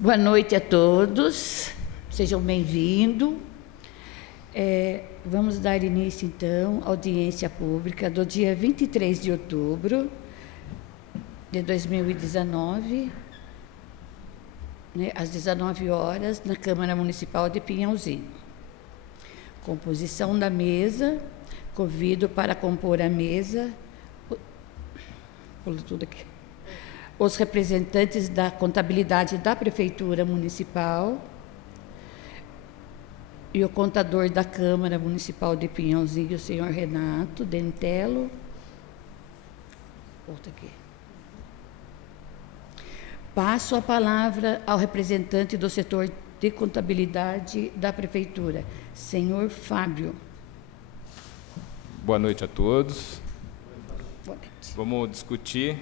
Boa noite a todos, sejam bem-vindos. Vamos dar início, então, à audiência pública do dia 23 de outubro de 2019, às 19 horas, na Câmara Municipal de Pinhalzinho. Composição da mesa, convido para compor a mesa, pulo tudo aqui, os representantes da contabilidade da Prefeitura Municipal e o contador da Câmara Municipal de Pinhalzinho, o senhor Renato Dentello. Volta aqui. Passo a palavra ao representante do setor de contabilidade da Prefeitura, senhor Fábio. Boa noite a todos. Boa noite. Vamos discutir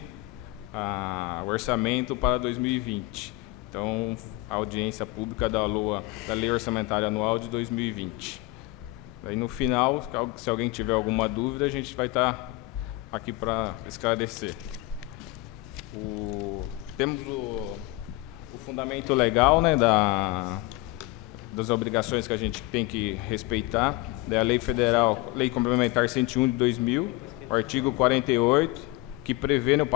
o orçamento para 2020. Então, a audiência pública da Lei Orçamentária Anual de 2020. Aí, no final, se alguém tiver alguma dúvida, a gente vai estar aqui para esclarecer. Temos o fundamento legal, né, das obrigações que a gente tem que respeitar, da Lei Federal, Lei Complementar 101 de 2000, o artigo 48, que prevê no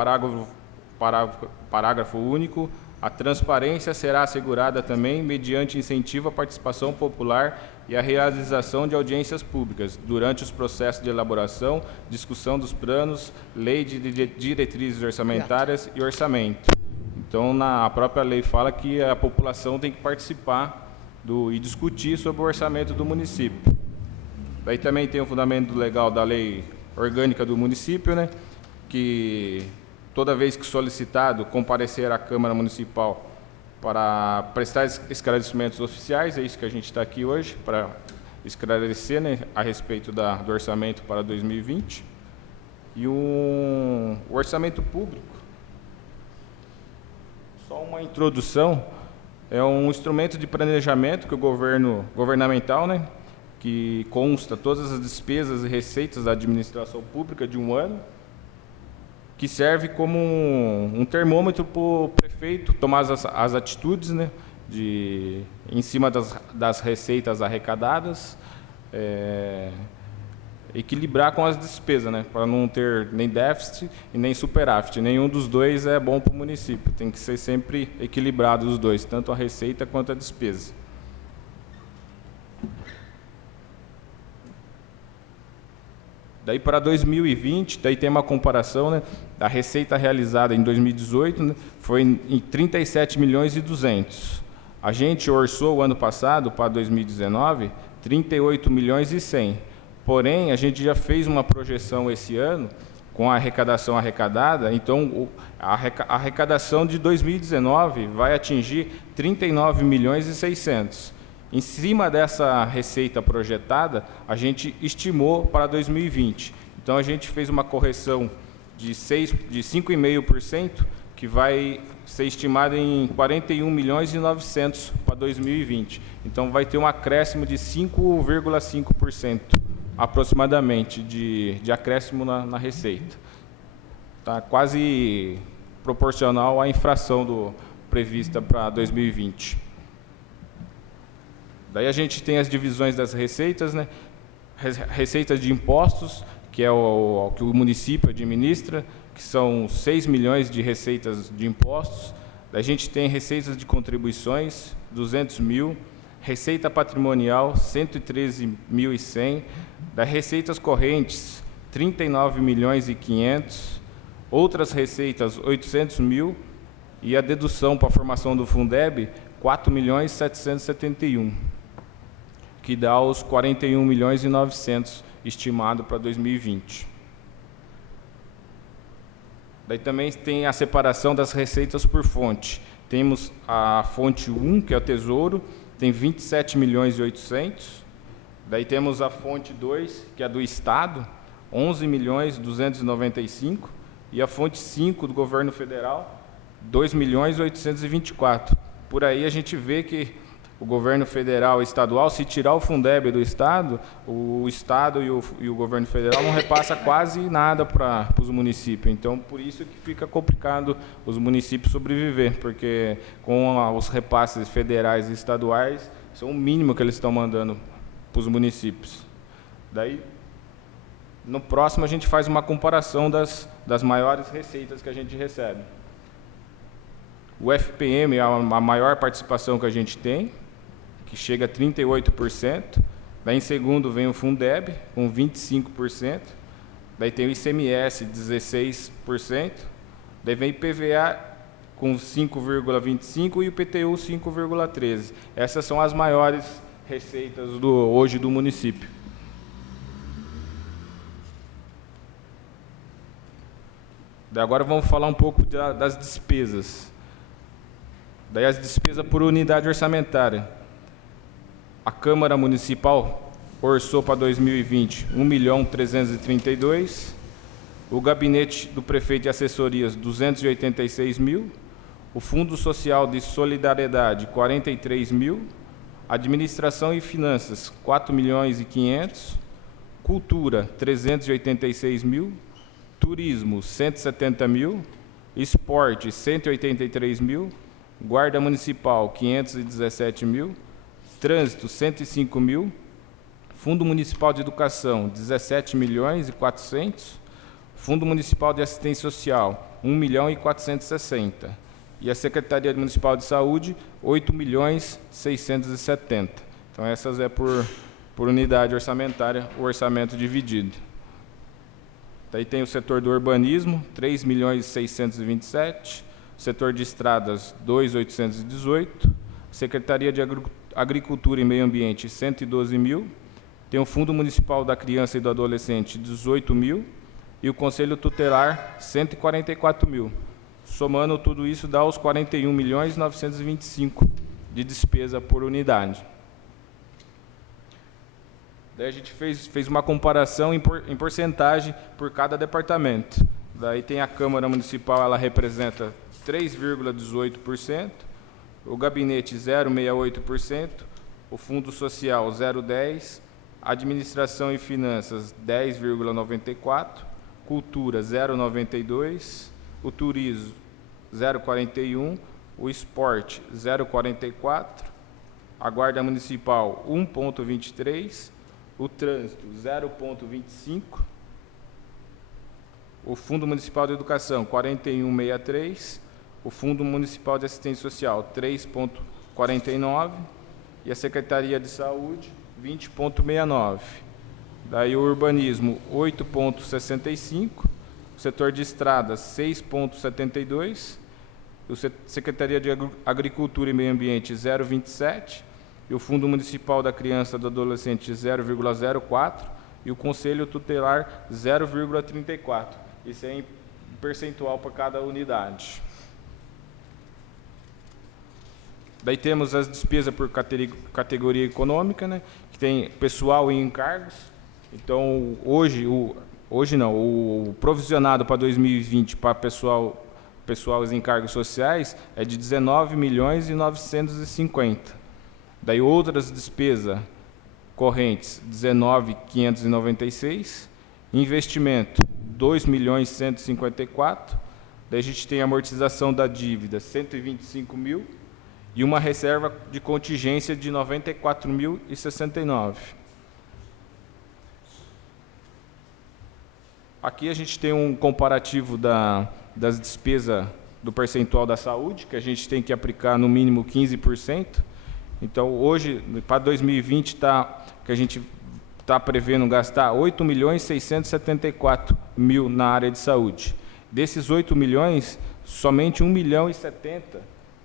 parágrafo único: a transparência será assegurada também mediante incentivo à participação popular e a realização de audiências públicas durante os processos de elaboração, discussão dos planos, lei de diretrizes orçamentárias e orçamento. Então, a própria lei fala que a população tem que participar e discutir sobre o orçamento do município. Daí também tem o fundamento legal da lei orgânica do município, né, que toda vez que solicitado comparecer à Câmara Municipal para prestar esclarecimentos oficiais, é isso que a gente está aqui hoje, para esclarecer, né, a respeito do orçamento para 2020. E o orçamento público, só uma introdução, é um instrumento de planejamento que o governamental, né, que consta todas as despesas e receitas da administração pública de um ano, que serve como um termômetro para o prefeito tomar as atitudes, né, em cima das receitas arrecadadas, equilibrar com as despesas, né, para não ter nem déficit e nem superávit. Nenhum dos dois é bom para o município, tem que ser sempre equilibrado os dois, tanto a receita quanto a despesa. Daí para 2020, daí tem uma comparação, né, da receita realizada em 2018, né, foi em 37 milhões e 200. A gente orçou o ano passado, para 2019, 38 milhões e 100. Porém, a gente já fez uma projeção esse ano, com a arrecadação arrecadada, então a arrecadação de 2019 vai atingir 39 milhões e 600. Em cima dessa receita projetada, a gente estimou para 2020. Então, a gente fez uma correção de 5,5%, que vai ser estimada em 41 milhões e 900 para 2020. Então, vai ter um acréscimo de 5,5%, aproximadamente, de acréscimo na receita. Está quase proporcional à infração prevista para 2020. Daí a gente tem as divisões das receitas, né? Receitas de impostos, que é o que o município administra, que são 6 milhões de receitas de impostos. Daí a gente tem receitas de contribuições, 200 mil, receita patrimonial, 113.100, das receitas correntes, 39 milhões e 500, outras receitas, 800 mil, e a dedução para a formação do Fundeb, 4 milhões e 771. Que dá os 41 milhões e 900 estimado para 2020. Daí também tem a separação das receitas por fonte. Temos a fonte 1, que é o Tesouro, tem 27 milhões e 800. Daí temos a fonte 2, que é do Estado, 11 milhões e 295. E a fonte 5 do Governo Federal, 2 milhões e 824. Por aí a gente vê que o governo federal e estadual, se tirar o Fundeb do Estado, o Estado e o governo federal não repassa quase nada para os municípios. Então, por isso que fica complicado os municípios sobreviver, porque com os repasses federais e estaduais, são o mínimo que eles estão mandando para os municípios. Daí, no próximo, a gente faz uma comparação das maiores receitas que a gente recebe. O FPM é a maior participação que a gente tem, que chega a 38%. Daí, em segundo, vem o Fundeb, com 25%. Daí tem o ICMS, 16%. Daí vem o IPVA, com 5,25% e o IPTU, 5,13%. Essas são as maiores receitas hoje do município. Daí agora vamos falar um pouco das despesas. Daí as despesas por unidade orçamentária. A Câmara Municipal orçou para 2020 R$1.332.000, o Gabinete do Prefeito de Assessorias R$286.000, o Fundo Social de Solidariedade R$43.000, Administração e Finanças R$4.500.000, Cultura R$386.000, Turismo R$170.000, Esporte R$183.000, Guarda Municipal R$517.000, Trânsito R$105.000, Fundo Municipal de Educação R$17.400.000, Fundo Municipal de Assistência Social R$1.460.000 e a Secretaria Municipal de Saúde R$8.670.000. Então essas é por unidade orçamentária, o orçamento dividido. Daí tem o setor do urbanismo, R$3.627.000, setor de estradas, R$2.818, Secretaria de Agricultura e Meio Ambiente, R$112.000, tem o Fundo Municipal da Criança e do Adolescente, R$18.000, e o Conselho Tutelar, R$144.000. Somando tudo isso, dá os R$41.925.000 de despesa por unidade. Daí a gente fez uma comparação em porcentagem por cada departamento. Daí tem a Câmara Municipal, ela representa 3,18%, o Gabinete 0,68%, o Fundo Social 0,10%, Administração e Finanças 10,94%, Cultura 0,92%, o Turismo 0,41%, o Esporte 0,44%, a Guarda Municipal 1,23%, o Trânsito 0,25%, o Fundo Municipal de Educação 41,63%, o Fundo Municipal de Assistência Social 3,49% e a Secretaria de Saúde 20,69%. Daí o Urbanismo 8,65%, o setor de estradas 6,72%, a Secretaria de Agricultura e Meio Ambiente 0,27%, e o Fundo Municipal da Criança e do Adolescente 0,04% e o Conselho Tutelar 0,34%. Isso é em percentual para cada unidade. Daí temos as despesas por categoria econômica, né, que tem pessoal e encargos. Então, o provisionado para 2020 para pessoal e encargos sociais é de 19.950.000. Daí outras despesas correntes, 19.596. Investimento, 2.154.000. Daí a gente tem a amortização da dívida, 125.000. E uma reserva de contingência de 94.069. Aqui a gente tem um comparativo das despesas do percentual da saúde, que a gente tem que aplicar no mínimo 15%. Então, hoje, para 2020, que a gente está prevendo gastar 8.674.000 na área de saúde. Desses 8 milhões, somente 1.070.000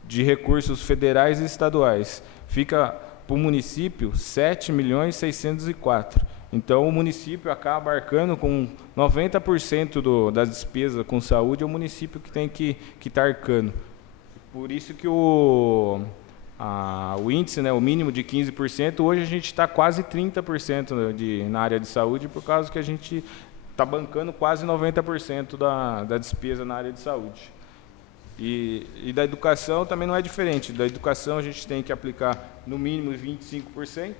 de recursos federais e estaduais. Fica para o município 7.604.000. Então, o município acaba arcando com 90% das despesas com saúde, é o município que tem que estar arcando. Por isso que o índice, né, o mínimo de 15%, hoje a gente está quase 30% na área de saúde, por causa que a gente está bancando quase 90% da despesa na área de saúde. E da educação também não é diferente. Da educação a gente tem que aplicar no mínimo 25%.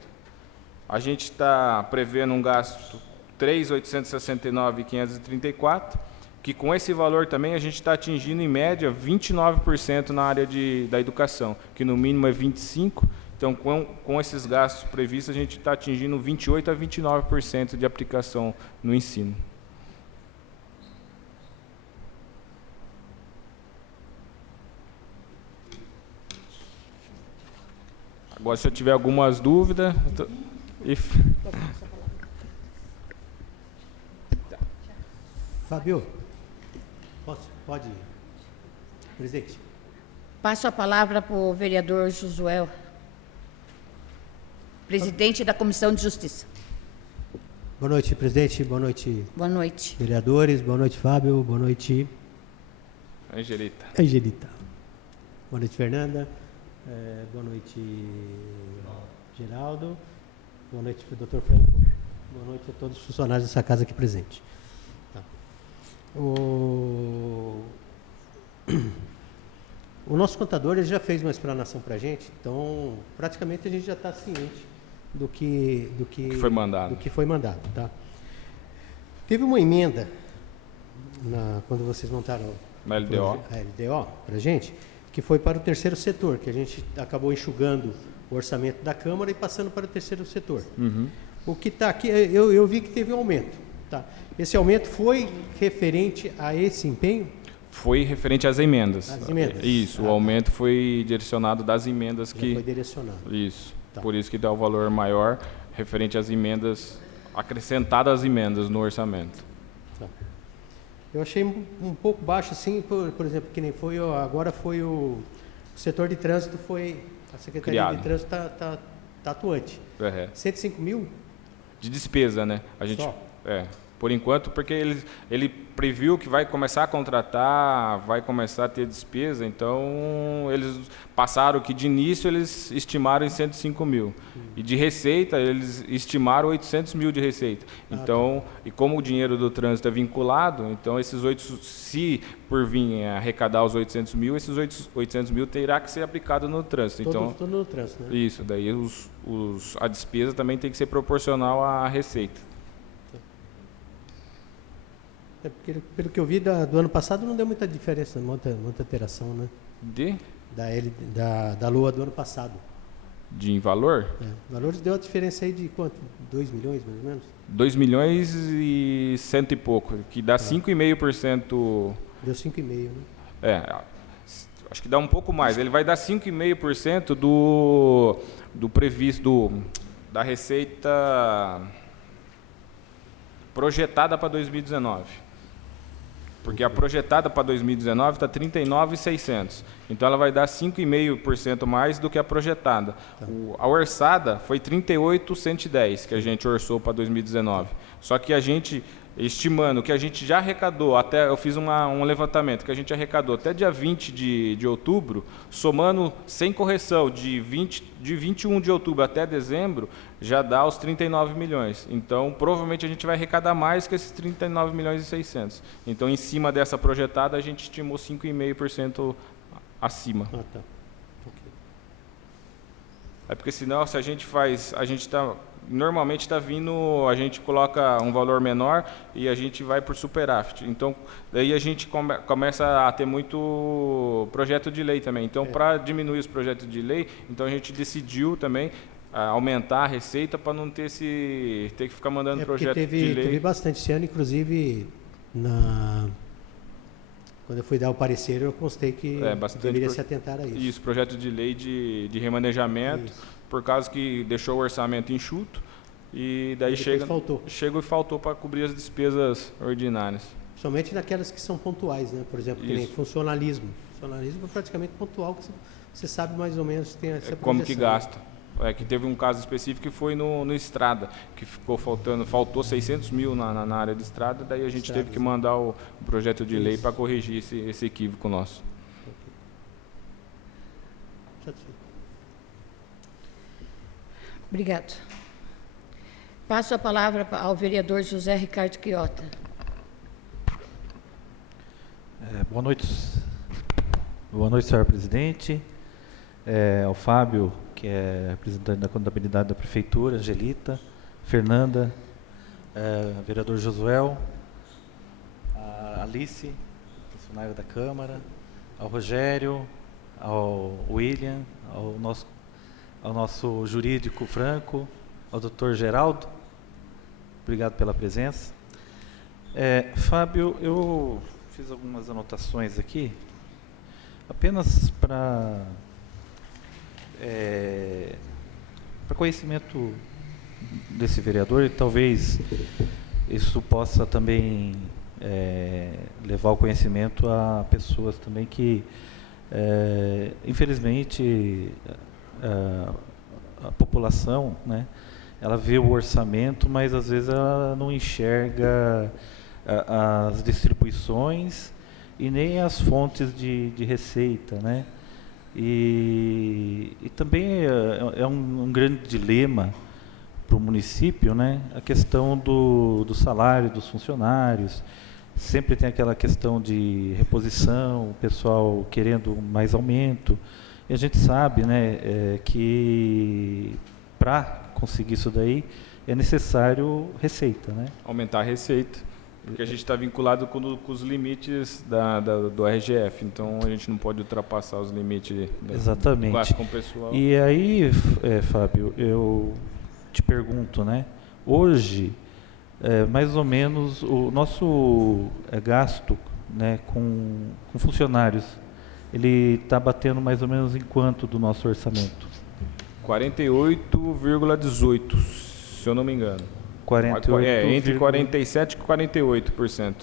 A gente está prevendo um gasto 3.869.534, que com esse valor também a gente está atingindo em média 29% na área da educação, que no mínimo é 25%. Então, com esses gastos previstos, a gente está atingindo 28% a 29% de aplicação no ensino. Agora, se eu tiver algumas dúvidas... Fábio, pode, presidente. Passo a palavra para o vereador Josué, presidente da Comissão de Justiça. Boa noite, presidente. Boa noite, Boa noite. vereadores. Boa noite, Fábio. Boa noite, Angelita. Boa noite, Fernanda. Boa noite, Geraldo. Boa noite, doutor Franco. Boa noite a todos os funcionários dessa casa aqui presentes. Tá. O nosso contador ele já fez uma explanação para a gente, então praticamente a gente já está ciente do que foi mandado. Tá? Teve uma emenda quando vocês montaram a LDO para a gente, que foi para o terceiro setor, que a gente acabou enxugando o orçamento da Câmara e passando para o terceiro setor. Uhum. O que está aqui, eu vi que teve um aumento. Tá? Esse aumento foi referente a esse empenho? Foi referente às emendas. As emendas. Isso, o aumento foi direcionado das emendas que... foi direcionado. Isso, Tá. por isso que dá o valor maior referente às emendas, acrescentadas às emendas no orçamento. Tá. Eu achei um pouco baixo, assim, por exemplo, que nem foi, agora foi o setor de trânsito, a Secretaria Criado. de Trânsito está atuante. 105 mil? De despesa, né? A gente, Só? por enquanto, porque ele previu que vai começar a contratar, vai começar a ter despesa, então eles passaram que de início eles estimaram em 105 mil. E de receita, eles estimaram 800 mil de receita. Então, e como o dinheiro do trânsito é vinculado, então se por vir arrecadar os 800 mil, esses 800 mil terá que ser aplicado no trânsito. Todo no trânsito, né? Isso, daí a despesa também tem que ser proporcional à receita. Porque, pelo que eu vi do ano passado, não deu muita diferença, muita alteração, né? Da LOA do ano passado. De valor? Valores deu a diferença aí de quanto? 2 milhões, mais ou menos? 2 milhões e cento e pouco, que dá 5,5%. Deu 5,5%, né? Acho que dá um pouco mais. Ele vai dar 5,5% do previsto, da receita projetada para 2019. Porque a projetada para 2019 está 39.600. Então ela vai dar 5,5% mais do que a projetada. A orçada foi 38.110 que a gente orçou para 2019. Só que a gente, estimando que a gente já arrecadou, eu fiz um levantamento, que a gente arrecadou até dia 20 de outubro, somando sem correção, de 21 de outubro até dezembro, já dá os 39 milhões. Então, provavelmente a gente vai arrecadar mais que esses 39 milhões e 600. Então, em cima dessa projetada, a gente estimou 5,5% acima. Tá. Okay. É porque senão, se a gente normalmente está vindo, a gente coloca um valor menor e a gente vai por superávit. Então, daí a gente começa a ter muito projeto de lei também. Então, para diminuir os projetos de lei, então a gente decidiu também aumentar a receita para não ter que ficar mandando projeto de lei. Teve bastante esse ano, inclusive, quando eu fui dar o parecer, eu constei que deveria se atentar a isso. Isso, projeto de lei de remanejamento, isso. Por causa que deixou o orçamento enxuto e daí chegou e faltou para cobrir as despesas ordinárias. Somente naquelas que são pontuais, né? Por exemplo, que nem funcionalismo. Funcionalismo é praticamente pontual, que você sabe mais ou menos tem essa projeção. Como que gasta. Que teve um caso específico que foi no Estrada, que faltou 600 mil na área de Estrada, daí a gente teve que mandar o projeto de lei para corrigir esse equívoco nosso. Obrigado. Passo a palavra ao vereador José Ricardo Quiota. Boa noite. Boa noite, senhor presidente. Ao Fábio, que é representante da contabilidade da Prefeitura, Angelita, Fernanda, vereador Josuel, a Alice, funcionária da Câmara, ao Rogério, ao William, ao nosso jurídico Franco, ao doutor Geraldo. Obrigado pela presença. Fábio, eu fiz algumas anotações aqui, apenas para conhecimento desse vereador, e talvez isso possa também levar ao conhecimento a pessoas também que, infelizmente, a população, né, ela vê o orçamento, mas às vezes ela não enxerga as distribuições e nem as fontes de receita, né? E também é um grande dilema para o município, né? A questão do salário dos funcionários. Sempre tem aquela questão de reposição, o pessoal querendo mais aumento. E a gente sabe, né, que para conseguir isso daí é necessário receita, né? Aumentar a receita. Porque a gente está vinculado com os limites do RGF, então a gente não pode ultrapassar os limites do gasto com o pessoal. E aí, Fábio, eu te pergunto, né? Hoje, mais ou menos, o nosso gasto, né, com funcionários, ele está batendo mais ou menos em quanto do nosso orçamento? 48,18%, se eu não me engano. 48, entre 47% e 48%.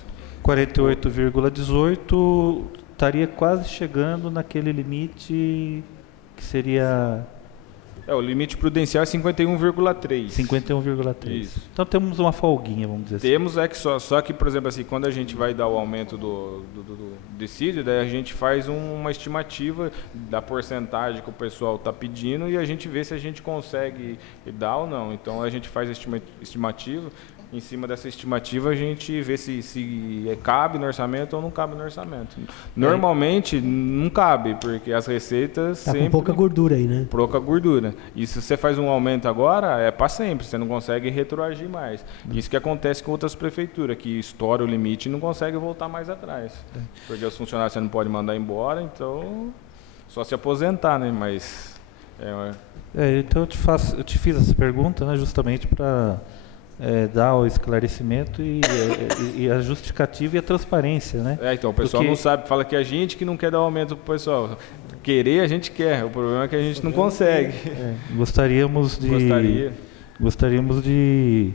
48,18% estaria quase chegando naquele limite que seria... o limite prudencial é 51,3%. 51,3%. Isso. Então temos uma folguinha, vamos dizer assim. Temos, só que, por exemplo, assim, quando a gente vai dar o aumento do dissídio, daí a gente faz uma estimativa da porcentagem que o pessoal está pedindo e a gente vê se a gente consegue dar ou não. Então a gente faz a estimativa, em cima dessa estimativa a gente vê se cabe no orçamento ou não cabe no orçamento. Normalmente não cabe, porque as receitas está sempre... com pouca gordura aí, né? Pouca gordura. E se você faz um aumento agora, é para sempre, você não consegue retroagir mais. Isso que acontece com outras prefeituras, que estoura o limite e não consegue voltar mais atrás. Porque os funcionários você não pode mandar embora, então só se aposentar, né? Mas... então eu te fiz essa pergunta, né, justamente para... dar o esclarecimento e a justificativa e a transparência, né? Então o pessoal não sabe, fala que a gente que não quer dar aumento pro pessoal. Querer a gente quer, o problema é que a gente não consegue. Gostaríamos de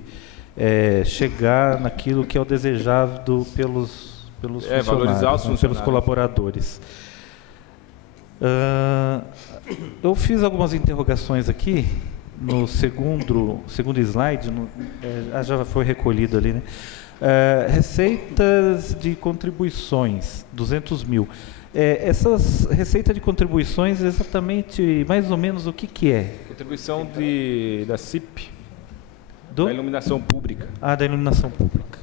chegar naquilo que é o desejado pelos funcionários, valorizar os funcionários, pelos colaboradores. Eu fiz algumas interrogações aqui. No segundo slide, já foi recolhido ali, né? Receitas de contribuições, 200 mil. Essas receitas de contribuições, exatamente, mais ou menos, o que é? Contribuição da CIP, da iluminação pública. Da iluminação pública.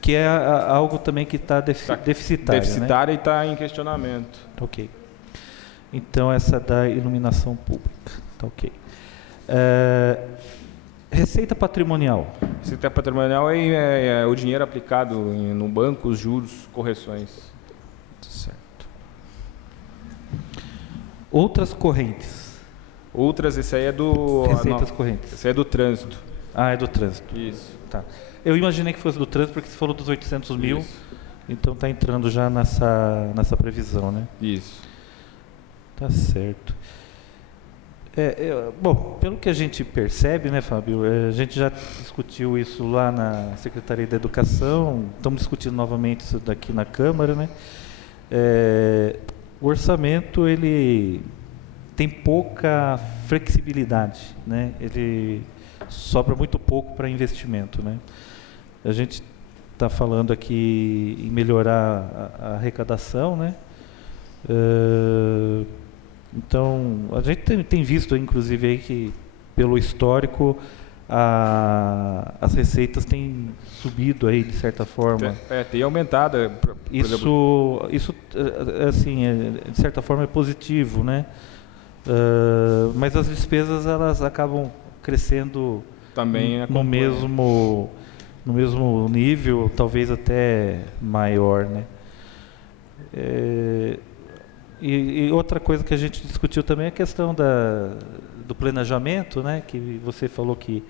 Que é algo também que está deficitário, Deficitária, né? E está em questionamento. Ok. Então, essa da iluminação pública. Tá ok. Receita patrimonial. Receita patrimonial é o dinheiro aplicado no banco, os juros, correções. Certo. Outras correntes. Esse aí é do... Receitas correntes. Esse aí é do trânsito. É do trânsito. Isso. Tá. Eu imaginei que fosse do trânsito porque você falou dos 800 mil. Isso. Então está entrando já nessa previsão, né? Isso. Tá certo. Bom, pelo que a gente percebe, né, Fábio, a gente já discutiu isso lá na Secretaria da Educação, estamos discutindo novamente isso daqui na Câmara, né? O orçamento, ele tem pouca flexibilidade, né? Ele sobra muito pouco para investimento, né? A gente está falando aqui em melhorar a arrecadação, né? Então, a gente tem visto, inclusive, aí que, pelo histórico, as receitas têm subido aí de certa forma. Tem aumentado. Isso assim, de certa forma é positivo, né? Mas as despesas elas acabam crescendo também no mesmo nível, talvez até maior, né? E outra coisa que a gente discutiu também é a questão do planejamento, né? Que você falou que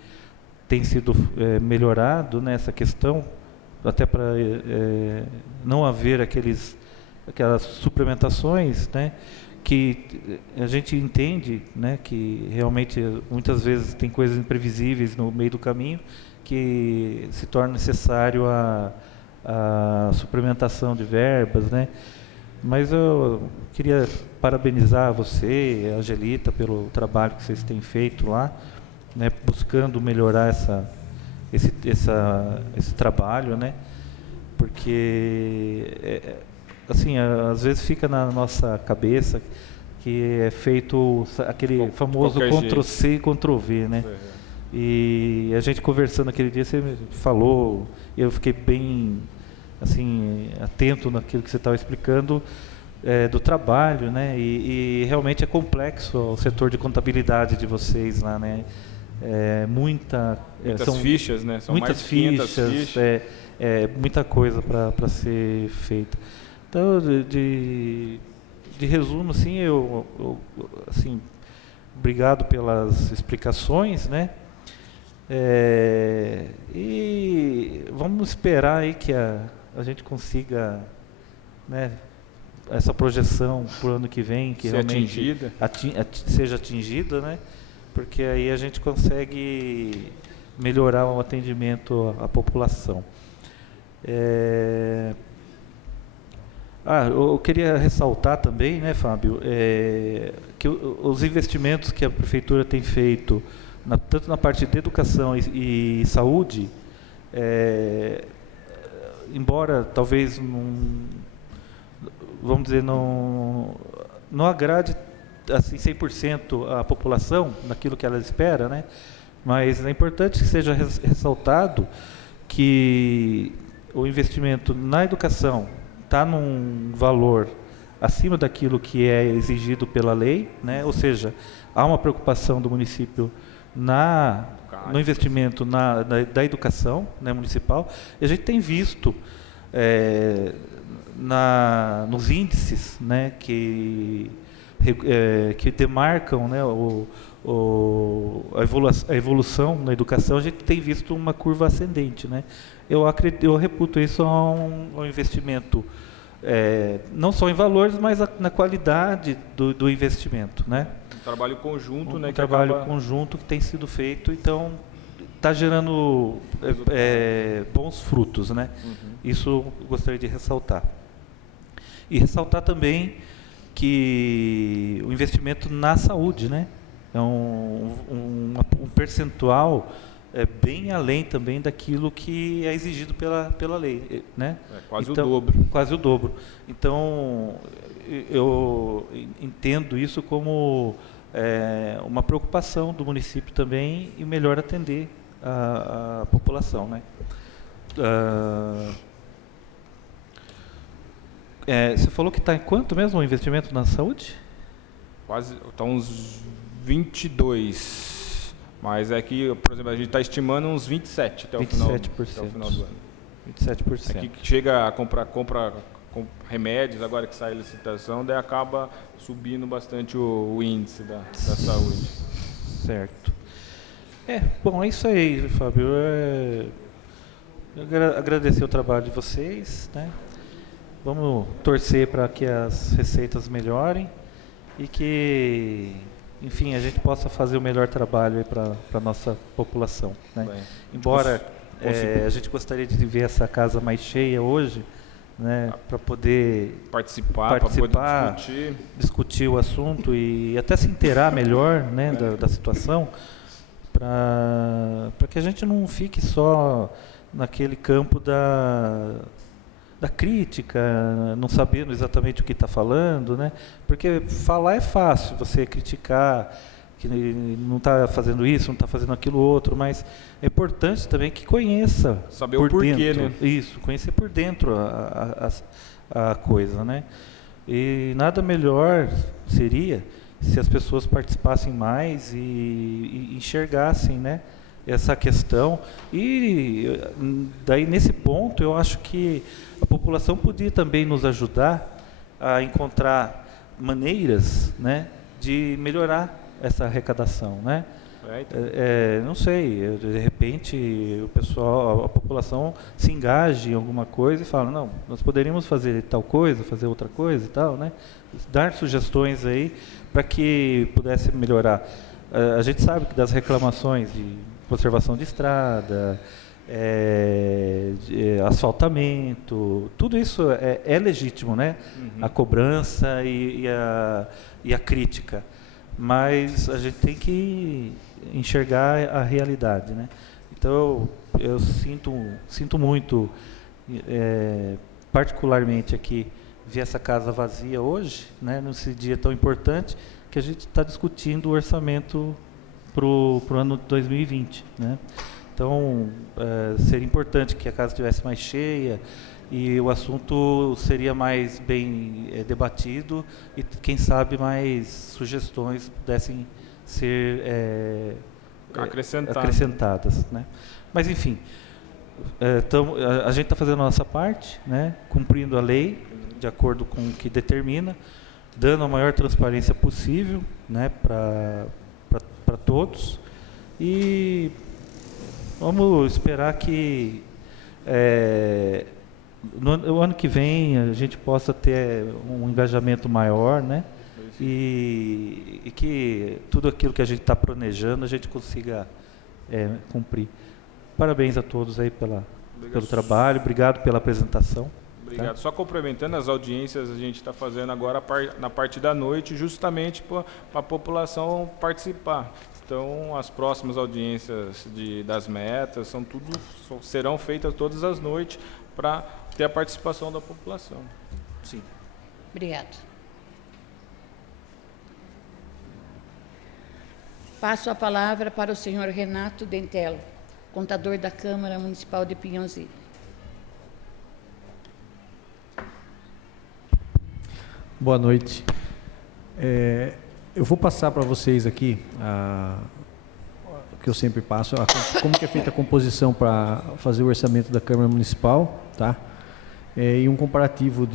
tem sido melhorado nessa questão, até para não haver aquelas suplementações, né? Que a gente entende, né? Que realmente muitas vezes tem coisas imprevisíveis no meio do caminho que se torna necessário a suplementação de verbas, né? Mas eu queria parabenizar você, a Angelita, pelo trabalho que vocês têm feito lá, né, buscando melhorar esse trabalho, né? Porque assim, às vezes fica na nossa cabeça que é feito aquele famoso Ctrl+C e Ctrl+V, né? E a gente conversando aquele dia, você falou, eu fiquei bem assim atento naquilo que você estava explicando do trabalho, né? E realmente é complexo o setor de contabilidade de vocês lá, né? Muitas fichas, né? São muitas mais de 500 fichas, muita coisa para ser feita. Então, de resumo, assim, assim, obrigado pelas explicações, né? E vamos esperar aí que a gente consiga, né, essa projeção para o ano que vem, que realmente seja atingida, né? Porque aí a gente consegue melhorar o atendimento à população. Eu queria ressaltar também, né, Fábio, que os investimentos que a Prefeitura tem feito, tanto na parte de educação e saúde, embora talvez vamos dizer, não agrade assim 100% a população naquilo que ela espera, né? Mas é importante que seja ressaltado que o investimento na educação está num valor acima daquilo que é exigido pela lei, né? Ou seja, há uma preocupação do município no investimento da educação, né, municipal. E a gente tem visto nos índices, né, que demarcam, né, a evolução na educação, a gente tem visto uma curva ascendente, né? Eu reputo isso a um investimento, não só em valores, mas na qualidade do investimento, né? Um trabalho conjunto, né? Conjunto que tem sido feito, então está gerando bons frutos, né? Isso eu gostaria de ressaltar. E ressaltar também que o investimento na saúde, né? É um percentual bem além também daquilo que é exigido pela lei, né? Quase o dobro. Quase o dobro. Então, eu entendo isso como uma preocupação do município também em melhor atender a população, né? Você falou que está em quanto mesmo o investimento na saúde? Quase, está uns 22, mas é que, por exemplo, a gente está estimando uns 27 até o final do ano. 27%. Aqui que chega a compra remédios, agora que sai a licitação, daí acaba subindo bastante o índice da saúde. Certo. Bom, é isso aí, Fábio. Eu agradecer o trabalho de vocês, né? Vamos torcer para que as receitas melhorem e que, enfim, a gente possa fazer o melhor trabalho para a nossa população, né? Embora a gente gostaria de ver essa casa mais cheia hoje, né, para poder participar, para poder discutir o assunto e até se inteirar melhor, né, da situação, para que a gente não fique só naquele campo da crítica, não sabendo exatamente o que está falando, né? Porque falar é fácil, você criticar que não está fazendo isso, não está fazendo aquilo outro, mas é importante também que conheça saber por o porquê, dentro, né? Isso, conhecer por dentro a coisa, né? E nada melhor seria se as pessoas participassem mais e enxergassem, né, essa questão. E daí, nesse ponto, eu acho que a população podia também nos ajudar a encontrar maneiras, né, de melhorar essa arrecadação, né? Não sei, de repente o pessoal, a população se engaje em alguma coisa e fala, não, nós poderíamos fazer tal coisa, fazer outra coisa e tal, né? Dar sugestões aí para que pudesse melhorar. A gente sabe que das reclamações de conservação de estrada, de asfaltamento, tudo isso é legítimo, né? A cobrança e a crítica. Mas a gente tem que enxergar a realidade, né? Então eu sinto muito, particularmente aqui, ver essa casa vazia hoje, né? Nesse dia tão importante que a gente está discutindo o orçamento para o ano de 2020, né? Então seria importante que a casa estivesse mais cheia e o assunto seria mais bem debatido e, quem sabe, mais sugestões pudessem ser acrescentadas, né? Mas, enfim, a gente está fazendo a nossa parte, né? Cumprindo a lei, de acordo com o que determina, dando a maior transparência possível, né, para todos. E vamos esperar que no ano que vem a gente possa ter um engajamento maior, né? E que tudo aquilo que a gente está planejando a gente consiga cumprir. Parabéns a todos aí pelo trabalho, obrigado pela apresentação. Obrigado. Tá? Só complementando, as audiências a gente está fazendo agora na parte da noite, justamente para a população participar. Então, as próximas audiências das metas serão feitas todas as noites para ter a participação da população. Sim. Obrigado. Passo a palavra para o senhor Renato Dentello, contador da Câmara Municipal de Pinhalzinho. Boa noite. Eu vou passar para vocês aqui o que eu sempre passo, como que é feita a composição para fazer o orçamento da Câmara Municipal, tá? E um comparativo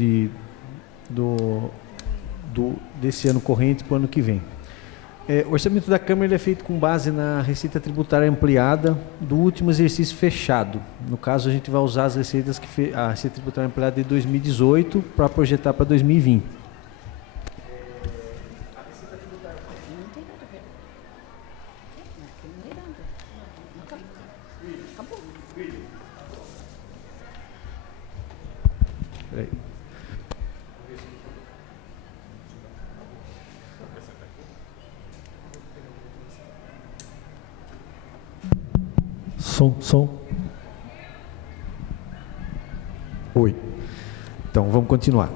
desse ano corrente para o ano que vem. O orçamento da Câmara ele é feito com base na receita tributária ampliada do último exercício fechado. No caso, a gente vai usar a receita tributária ampliada de 2018 para projetar para 2020. Som. Oi. Então, vamos continuar.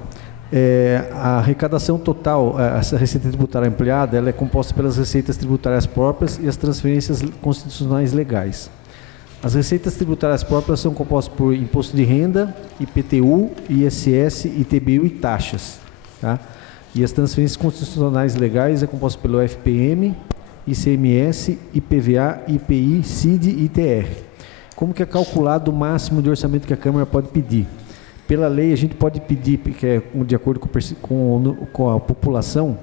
A arrecadação total, essa receita tributária ampliada, ela é composta pelas receitas tributárias próprias e as transferências constitucionais legais. As receitas tributárias próprias são compostas por imposto de renda, IPTU, ISS, ITBU e taxas. Tá? E as transferências constitucionais legais é composta pelo FPM, ICMS, IPVA, IPI, CID e ITR. Como que é calculado o máximo de orçamento que a Câmara pode pedir? Pela lei, a gente pode pedir, que é de acordo com a população,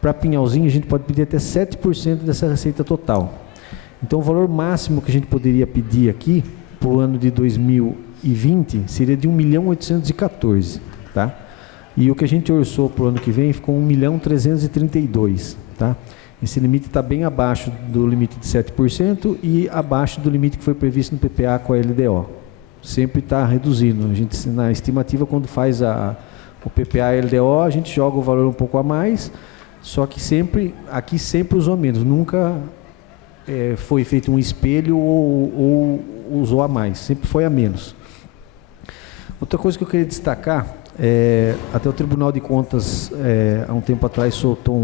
para Pinhalzinho, a gente pode pedir até 7% dessa receita total. Então, o valor máximo que a gente poderia pedir aqui, para o ano de 2020, seria de 1.814.000, tá? E o que a gente orçou para o ano que vem ficou 1.332.000, tá? Esse limite está bem abaixo do limite de 7% e abaixo do limite que foi previsto no PPA com a LDO. Sempre está reduzindo. A gente, na estimativa, quando faz o PPA e a LDO, a gente joga o valor um pouco a mais, só que aqui sempre usou menos. Nunca foi feito um espelho ou usou a mais. Sempre foi a menos. Outra coisa que eu queria destacar, até o Tribunal de Contas, há um tempo atrás, soltou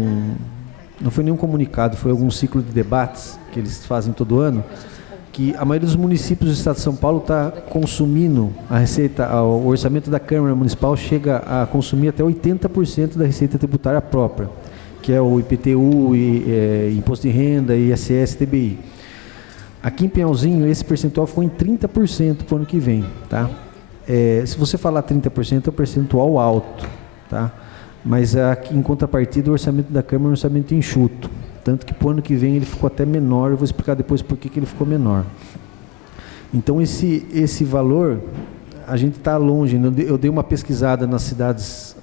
não foi nenhum comunicado, foi algum ciclo de debates que eles fazem todo ano, que a maioria dos municípios do estado de São Paulo está consumindo a receita, o orçamento da Câmara Municipal chega a consumir até 80% da receita tributária própria, que é o IPTU, Imposto de Renda, ISS, TBI. Aqui em Pinhalzinho, esse percentual ficou em 30% para o ano que vem, tá? Se você falar 30%, é um percentual alto, tá? Mas aqui, em contrapartida, o orçamento da Câmara é um orçamento enxuto, tanto que para o ano que vem ele ficou até menor. Eu vou explicar depois por que ele ficou menor. Então, esse valor, a gente está longe. Eu dei uma pesquisada nas cidades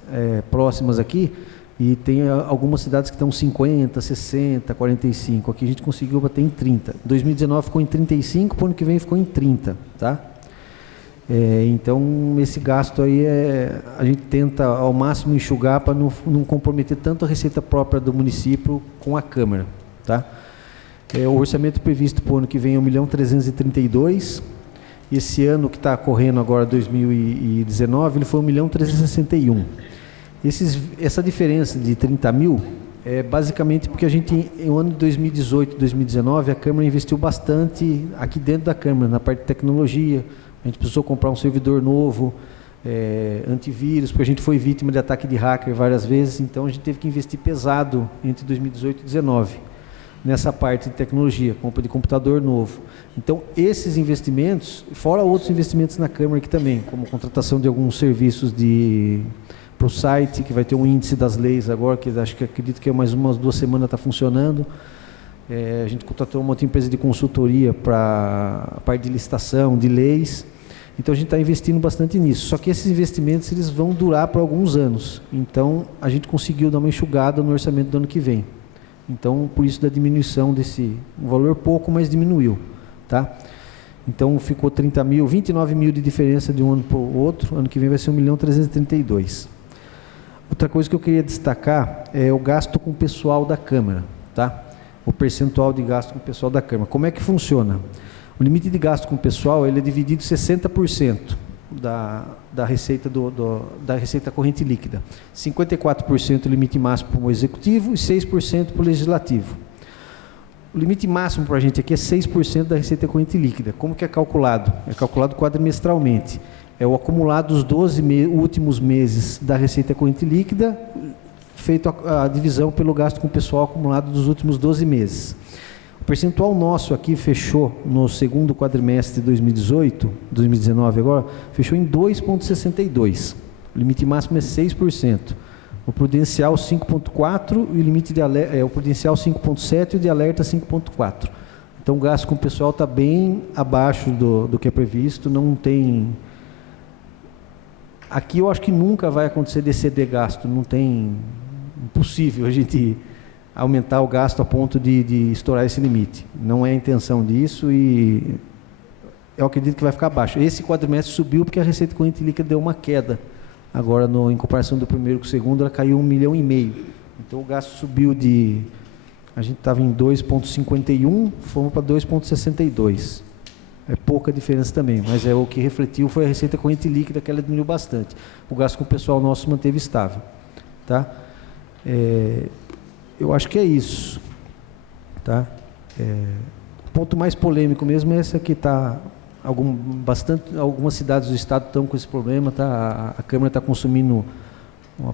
próximas aqui, e tem algumas cidades que estão 50, 60, 45. Aqui a gente conseguiu bater em 30. 2019 ficou em 35, para o ano que vem ficou em 30, tá? Então, esse gasto aí, a gente tenta ao máximo enxugar para não comprometer tanto a receita própria do município com a Câmara, tá? O orçamento previsto para o ano que vem é 1.332.000. Esse ano que está correndo agora, 2019, ele foi 1.361.000. Essa diferença de 30 mil é basicamente porque a gente, no ano de 2018, 2019, a Câmara investiu bastante aqui dentro da Câmara, na parte de tecnologia. A gente precisou comprar um servidor novo, antivírus, porque a gente foi vítima de ataque de hacker várias vezes, então a gente teve que investir pesado entre 2018 e 2019, nessa parte de tecnologia, compra de computador novo. Então, esses investimentos, fora outros investimentos na Câmara aqui também, como contratação de alguns serviços para o site, que vai ter um índice das leis agora, que acredito que mais umas 2 semanas está funcionando. A gente contratou uma outra empresa de consultoria para a parte de licitação, de leis. Então, a gente está investindo bastante nisso. Só que esses investimentos eles vão durar por alguns anos. Então, a gente conseguiu dar uma enxugada no orçamento do ano que vem. Então, por isso da diminuição um valor pouco, mas diminuiu, tá? Então, ficou 30 mil, 29 mil de diferença de um ano para o outro. Ano que vem vai ser 1.332.000. Outra coisa que eu queria destacar é o gasto com o pessoal da Câmara, tá? O percentual de gasto com o pessoal da Câmara. Como é que funciona? O limite de gasto com o pessoal, ele é dividido 60% da receita da receita corrente líquida. 54% o limite máximo para o executivo e 6% para o legislativo. O limite máximo para a gente aqui é 6% da receita corrente líquida. Como que é calculado? É calculado quadrimestralmente. É o acumulado dos 12 últimos meses da receita corrente líquida, feito a divisão pelo gasto com o pessoal acumulado dos últimos 12 meses. O percentual nosso aqui fechou no segundo quadrimestre de 2019 agora, fechou em 2,62. O limite máximo é 6%. O prudencial 5,4 e o limite de alerta, o prudencial 5,7 e o de alerta 5,4. Então o gasto com o pessoal está bem abaixo do que é previsto, não tem... Aqui eu acho que nunca vai acontecer de exceder gasto, não tem... Impossível a gente aumentar o gasto a ponto de estourar esse limite. Não é a intenção disso e eu acredito que vai ficar baixo. Esse quadrimestre subiu porque a receita corrente líquida deu uma queda. Agora, em comparação do primeiro com o segundo, ela caiu 1,5 milhão. Então, o gasto subiu a gente estava em 2,51, fomos para 2,62. É pouca diferença também, mas o que refletiu foi a receita corrente líquida, que ela diminuiu bastante. O gasto com o pessoal nosso se manteve estável. Tá? Eu acho que é isso. Tá? O ponto mais polêmico mesmo é esse aqui, tá? Algumas cidades do estado estão com esse problema, tá? A Câmara está consumindo um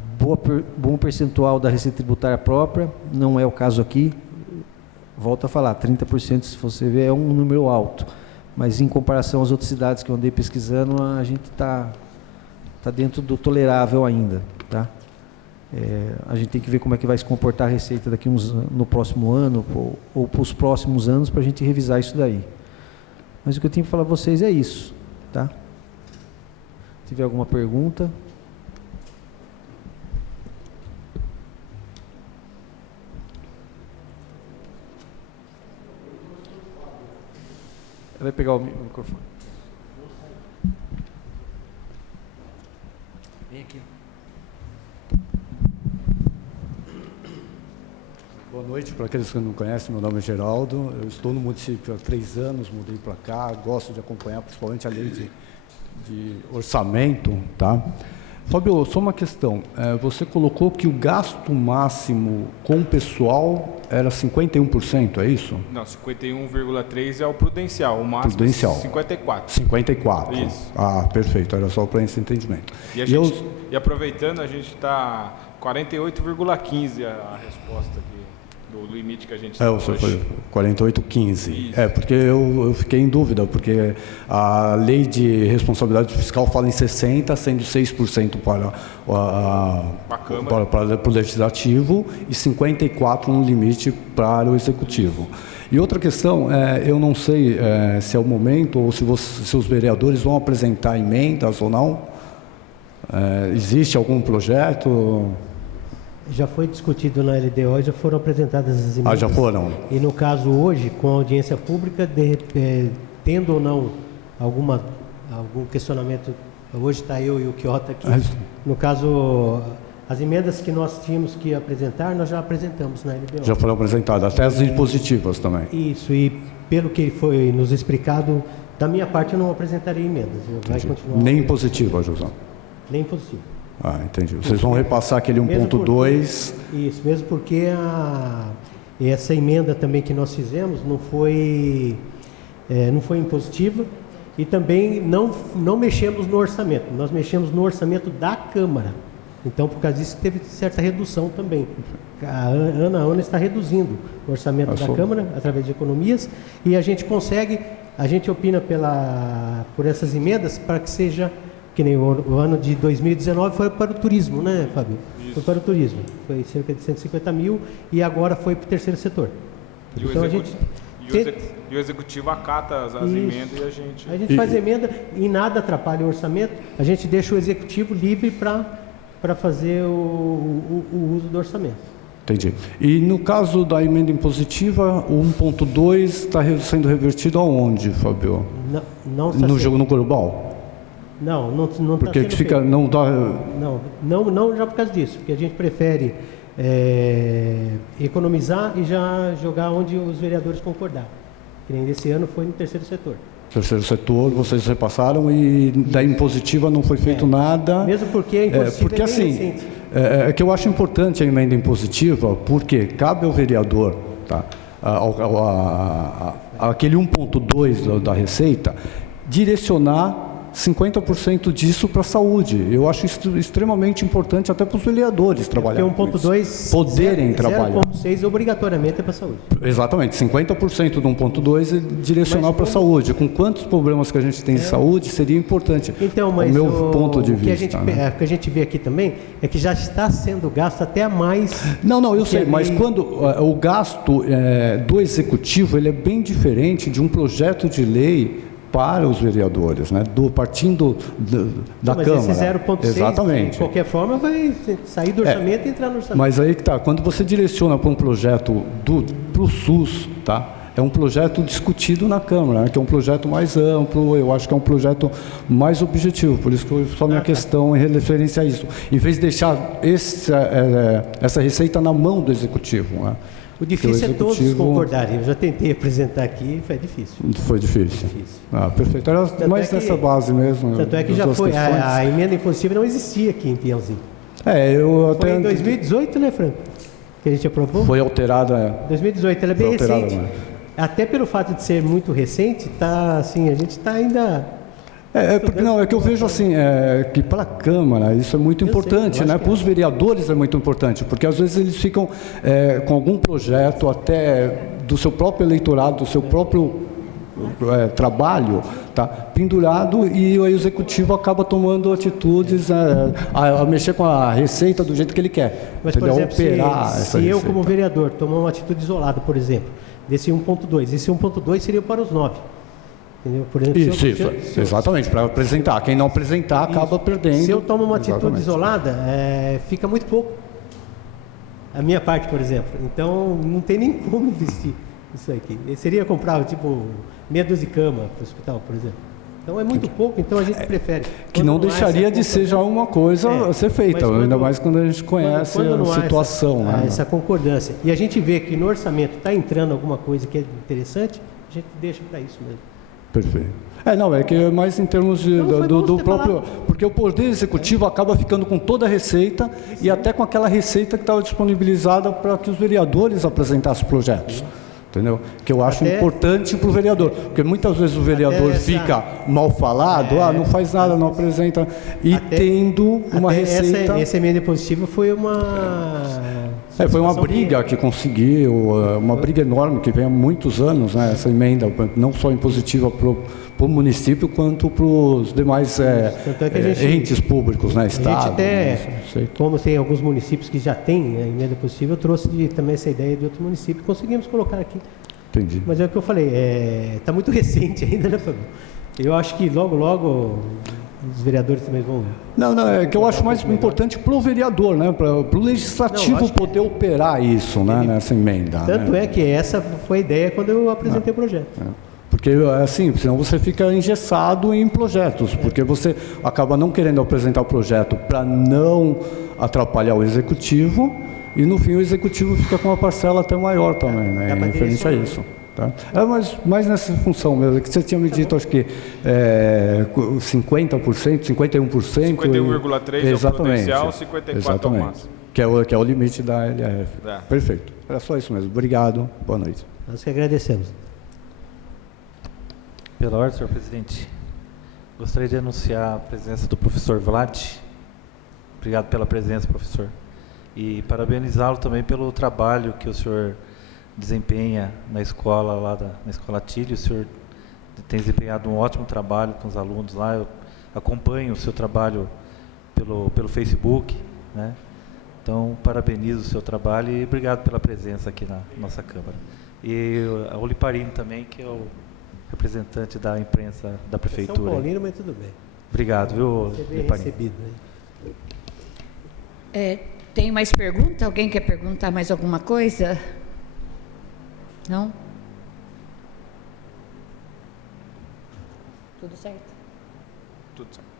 bom percentual da receita tributária própria, não é o caso aqui. Volto a falar, 30%, se você ver, é um número alto, mas em comparação às outras cidades que eu andei pesquisando, a gente está dentro do tolerável ainda, tá? A gente tem que ver como é que vai se comportar a receita daqui no próximo ano ou para os próximos anos para a gente revisar isso daí. Mas o que eu tenho para falar para vocês é isso, tá? Se tiver alguma pergunta... Vai pegar o microfone. Vem aqui. Boa noite para aqueles que não conhecem, meu nome é Geraldo, eu estou no município há 3 anos, mudei para cá, gosto de acompanhar principalmente a lei de orçamento, tá? Fábio, só uma questão. Você colocou que o gasto máximo com o pessoal era 51%, é isso? Não, 51,3% é o prudencial, o máximo prudencial. 54%. 54%. Isso. Ah, perfeito, era só para esse entendimento. E aproveitando, a gente está 48,15% a resposta aqui. Do limite que a gente o senhor foi 48,15. Porque eu fiquei em dúvida, porque a lei de responsabilidade fiscal fala em 60%, sendo 6% para o Legislativo e 54% no limite para o Executivo. E outra questão, eu não sei se é o momento ou se os vereadores vão apresentar emendas ou não. Existe algum projeto? Já foi discutido na LDO e já foram apresentadas as emendas. Já foram? E no caso hoje, com a audiência pública, tendo ou não algum questionamento, hoje está eu e o Quiota aqui, no caso, as emendas que nós tínhamos que apresentar, nós já apresentamos na LDO. Já foram apresentadas, até as impositivas também. Isso, e pelo que foi nos explicado, da minha parte eu não apresentarei emendas. Vai continuar. Nem impositiva, José? Nem impositiva. Entendi. Vocês vão repassar aquele 1.2. Isso, mesmo porque essa emenda também que nós fizemos não foi impositiva e também não mexemos no orçamento. Nós mexemos no orçamento da Câmara. Então, por causa disso, teve certa redução também. Ano a ano está reduzindo o orçamento da Câmara através de economias e a gente opina por essas emendas para que seja... Que nem o ano de 2019 foi para o turismo, né, Fábio? Isso. Foi para o turismo. Foi cerca de 150 mil e agora foi para o terceiro setor. E o executivo acata as emendas e a gente... A gente faz emenda e nada atrapalha o orçamento. A gente deixa o executivo livre para fazer o uso do orçamento. Entendi. E no caso da emenda impositiva, o 1.2 está sendo revertido aonde, Fábio? Não está no global? Não está porque sendo fica, feito. não dá... Não já por causa disso, porque a gente prefere economizar e já jogar onde os vereadores concordaram. Que nem desse ano foi no terceiro setor. Terceiro setor, vocês repassaram e da impositiva não foi feito nada. Mesmo porque a impositiva porque, é bem assim, recente. É que eu acho importante a emenda impositiva, porque cabe ao vereador, tá, aquele 1.2 da Receita, direcionar 50% disso para a saúde. Eu acho extremamente importante até para os vereadores trabalharem. Porque 1.2 poderem trabalhar. 0.6 obrigatoriamente é para a saúde. Exatamente, 50% do 1.2 é direcional para a saúde. Com quantos problemas que a gente tem de saúde, seria importante. Então, mas o meu ponto de vista. O que a gente vê aqui também é que já está sendo gasto até mais... Não, eu sei, mas quando o gasto do executivo, ele é bem diferente de um projeto de lei para os vereadores, né? Partindo da Câmara. Mas esse 0,6, exatamente, de qualquer forma, vai sair do orçamento e entrar no orçamento. Mas aí que está, quando você direciona para um projeto para o SUS, tá? É um projeto discutido na Câmara, né? Que é um projeto mais amplo, eu acho que é um projeto mais objetivo, por isso que só minha questão em referência a isso. Em vez de deixar essa receita na mão do Executivo, né? O difícil é todos concordarem. Eu já tentei apresentar aqui, foi difícil. Foi difícil. Perfeito. Era mais nessa base mesmo. Tanto é que já foi. A emenda impositiva não existia aqui em Piauzinho. Foi em 2018, né, Franco? Que a gente aprovou? Foi alterada. 2018, ela é bem recente. Até pelo fato de ser muito recente, tá assim, a gente está ainda... É que eu vejo assim, que para a Câmara isso é muito importante, né? Para os vereadores é muito importante, porque às vezes eles ficam com algum projeto até do seu próprio eleitorado, do seu próprio trabalho, tá, pendurado, e o Executivo acaba tomando atitudes a mexer com a receita do jeito que ele quer. Mas, por exemplo, se eu como vereador tomar uma atitude isolada, por exemplo, desse 1.2, esse 1.2 seria para os 9. Entendeu? Por exemplo, isso, exatamente, para apresentar. Quem não apresentar acaba perdendo. Se eu tomo uma atitude isolada, fica muito pouco. A minha parte, por exemplo. Então, não tem nem como investir isso aqui. Seria comprar, tipo, meia dúzia de cama para o hospital, por exemplo. Então, é muito pouco, então a gente prefere. Que não deixaria de ser já uma coisa a ser feita, ainda mais quando a gente conhece a situação. Essa concordância. E a gente vê que no orçamento está entrando alguma coisa que é interessante, a gente deixa para isso mesmo. Perfeito. Não, é que é mais em termos do próprio... Porque o Poder Executivo acaba ficando com toda a receita e até com aquela receita que estava disponibilizada para que os vereadores apresentassem projetos. Entendeu? Que eu acho importante para o vereador. Porque muitas vezes o vereador fica mal falado, não faz nada, não apresenta. E tendo uma receita... Essa emenda positiva foi uma... foi uma briga que conseguiu, uma briga enorme que vem há muitos anos, né, essa emenda, não só impositiva para o município, quanto para os demais entes públicos, né, Estado. A gente como tem alguns municípios que já têm a emenda positiva, eu trouxe também essa ideia de outro município, conseguimos colocar aqui. Entendi. Mas é o que eu falei, está muito recente ainda, né, Fábio? Eu acho que logo os vereadores também vão... Não, é que eu acho mais importante para o vereador, né? Para o legislativo poder operar isso, né? Nessa emenda. Tanto é que essa foi a ideia quando eu apresentei o projeto. Porque, assim, senão você fica engessado em projetos, porque você acaba não querendo apresentar o projeto para não atrapalhar o executivo, e no fim o executivo fica com uma parcela até maior também, né? Referente a isso. Tá? Mas nessa função mesmo, que você tinha me dito, acho que 50%, 51%. 51,3% é o potencial, 54% é o máximo. Que é o limite da LRF. Perfeito. Era só isso mesmo. Obrigado. Boa noite. Nós que agradecemos. Pela ordem, senhor presidente, gostaria de anunciar a presença do professor Vlad. Obrigado pela presença, professor. E parabenizá-lo também pelo trabalho que o senhor desempenha na escola na Escola Tílio. O senhor tem desempenhado um ótimo trabalho com os alunos lá. Eu acompanho o seu trabalho pelo Facebook, né? Então, parabenizo o seu trabalho e obrigado pela presença aqui na nossa Câmara. E a Oliparino também, que é o representante da imprensa da Prefeitura. São Paulino, mas tudo bem. Obrigado, viu, Oliparino? Recebido, né? Tem mais pergunta? Alguém quer perguntar mais alguma coisa? Não? Tudo certo? Tudo certo.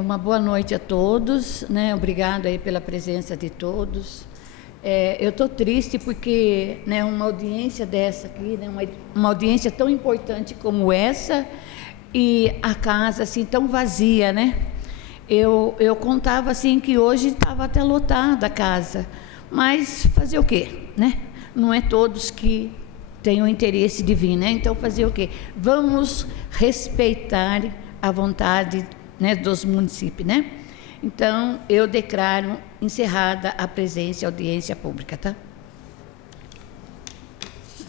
Uma boa noite a todos, né? Obrigado aí pela presença de todos. Eu estou triste porque, né, uma audiência dessa aqui, né, uma audiência tão importante como essa, e a casa assim tão vazia, né? Eu contava assim que hoje estava até lotada a casa, mas fazer o quê, né? Não é todos que têm o interesse de vir, né? Então fazer o quê? Vamos respeitar a vontade, né, dos municípios, né? Então eu declaro encerrada a presença e audiência pública, tá?